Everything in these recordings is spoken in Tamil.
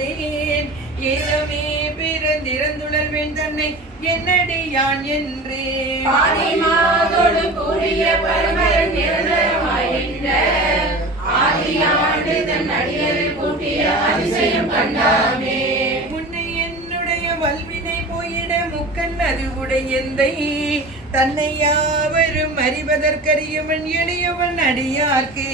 கூடேன் ஏலமே பிறந்திறந்துழல்வேன் தன்னை என்னடி யான் என்று பாடிமாதோடு கூடிய பரமரன் நிரந்தரமாயின்ற ஆதியாண்டு தன் அடியரில் கூட்டிய அதிசயம் கண்டாமே. முன்னை என்னுடைய வல்வினை போயிட முக்கன் அது உடையந்தை தன்னை யாவரும் அறிவதற்கரியவன் எளியவன் அடியார்க்கு.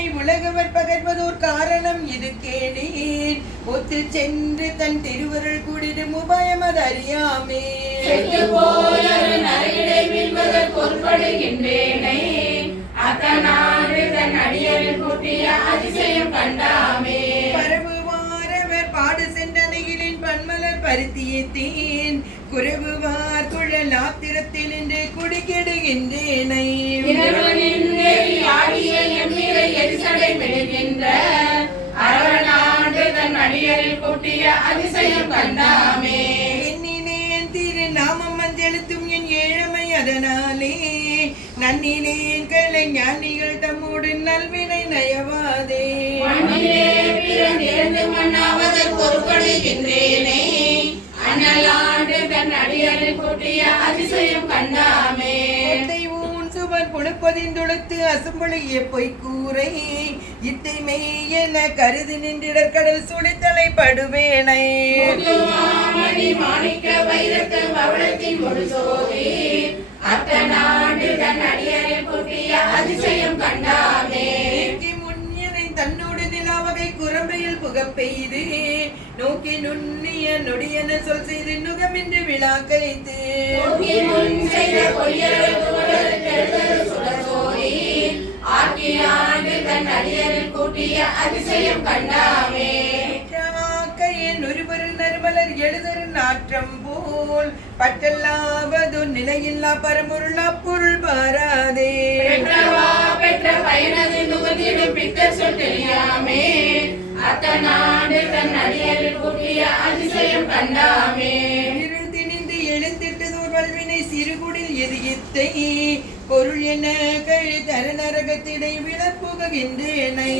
என்றனை உலகவர் பகர்வதோர் காரணம் இது கேளீர் ஒத்து சென்று தன் திருவருள் கூடிடும் உபாயம் அது அறியாமே. பரவுவாரவர் பாடு பன்மலர் பருத்தியத்தேன் குறவுவார் குழல் ஆத்திரத்தில் என்று குடிக்கெடுகின்றேனை. எரிசடை மெழுகின்ற அரவணாண்டு தன் அடியரில் கூட்டிய அதிசயம் கண்டாமே. எண்ணினேன் திரு நாமம் மஞ்செழுத்தும் என் ஏழமை அதனாலே. நன்னினேன் கலை ஞானிகள் தம்மோடு நல்வினை நயவாதே. பிறந்திருந்து மண்ணாவதற்கு அண்ணலாண்டு தன் அடியரில் கூட்டிய அதிசயம் கண்டாமே. புழுப்பதிந்துளுத்து அசும்பொழிய பொய்க்கூரை இத்தை மெய்யென கருதி நின்றிடற்கடல் சுழித்தலை படுவேனை. மாணிக்க ஒரு சோதி அத்தனாண்டு தன் அதிசயம் தன்னோடு நிலாவகை குரம்பையில் புகப்பெய்து நோக்கி நுண்ணிய நொடியென சொல் செய்து நுகமின்றி விழா கைத்து தன் அடியரில் கூட்டிய அதிசயம் கண்டாமே. கையின் ஒருவரில் நறுமலர் எழுதரு நாற்றம் போல் பட்டல்லாவது நிலையில்லா பரமுருளா பொருள் பாராதே. பெற்ற பயனது நுகர்ந்திடும் பித்தர் சொல் தெரியாமே. அத்தனாண்டு தன் அடியரில் கூட்டிய அதிசயம் கண்டாமே. இருள் திணிந்து எழுந்திட்டதோர் வல்வினை சிறுகுடில் எதிர்த்தை பொருள் என்ன கழி தர நரகத்திடை விளப்புகின்றேனை